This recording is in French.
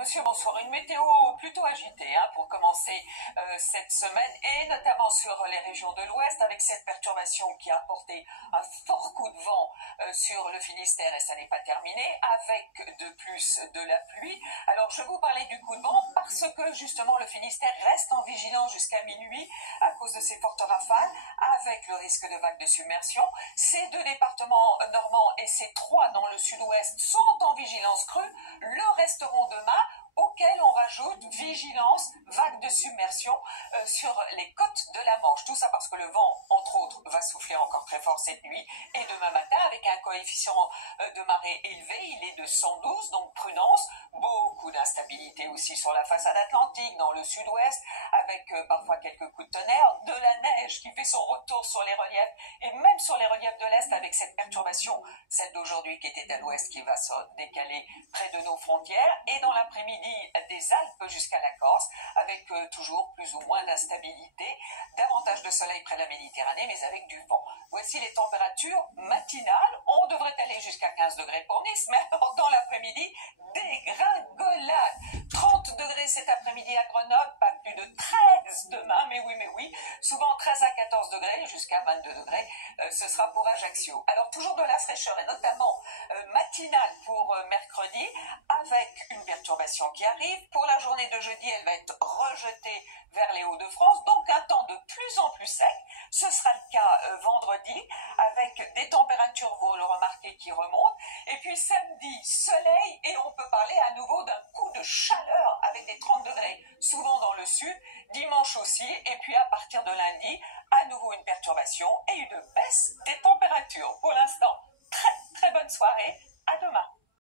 Monsieur, bonsoir. Une météo plutôt agitée pour commencer cette semaine et notamment sur les régions de l'Ouest avec cette perturbation qui a apporté un fort coup de vent sur le Finistère et ça n'est pas terminé avec de plus de la pluie. Alors je vais vous parler du coup de vent parce que justement le Finistère reste en vigilance jusqu'à minuit à cause de ces fortes rafales avec le risque de vagues de submersion. Ces deux départements normands et ces trois dans le sud-ouest sont en vigilance crue. Le resteront demain, auquel on rajoute vigilance, vague de submersion sur les côtes de la Manche. Tout ça parce que le vent, entre autres, va souffler encore très fort cette nuit et demain matin avec un coefficient de marée élevé, il est de 112, donc prudence. Beaucoup d'instabilité aussi sur la façade atlantique, dans le sud-ouest, avec parfois quelques coups de tonnerre, de la neige qui fait son retour sur les reliefs et même sur les reliefs de l'Est avec cette perturbation, celle d'aujourd'hui qui était à l'Ouest qui va se décaler près de nos frontières et dans l'après-midi des Alpes jusqu'à la Corse avec toujours plus ou moins d'instabilité, davantage de soleil près de la Méditerranée mais avec du vent. Voici les températures matinales, on devrait aller jusqu'à 15 degrés pour Nice, mais alors dans l'après-midi, dégringolade. 30 degrés cet après-midi à Grenoble, pas plus de 13 demain, mais oui, souvent 13 à 14 degrés, jusqu'à 22 degrés, ce sera pour Ajaccio. Alors toujours de la fraîcheur, et notamment matinale pour mercredi, avec une perturbation qui arrive. Pour la journée de jeudi, elle va être rejetée vers les Hauts-de-France, donc un temps de plus en plus sec. Ce sera le cas vendredi, avec des températures, vous le remarquez, qui remontent. Et puis samedi, soleil, et on peut parler à nouveau d'un coup de chaleur avec des 30 degrés, souvent dans le sud, dimanche aussi, et puis à partir de lundi, à nouveau une perturbation et une baisse des températures. Pour l'instant, très bonne soirée.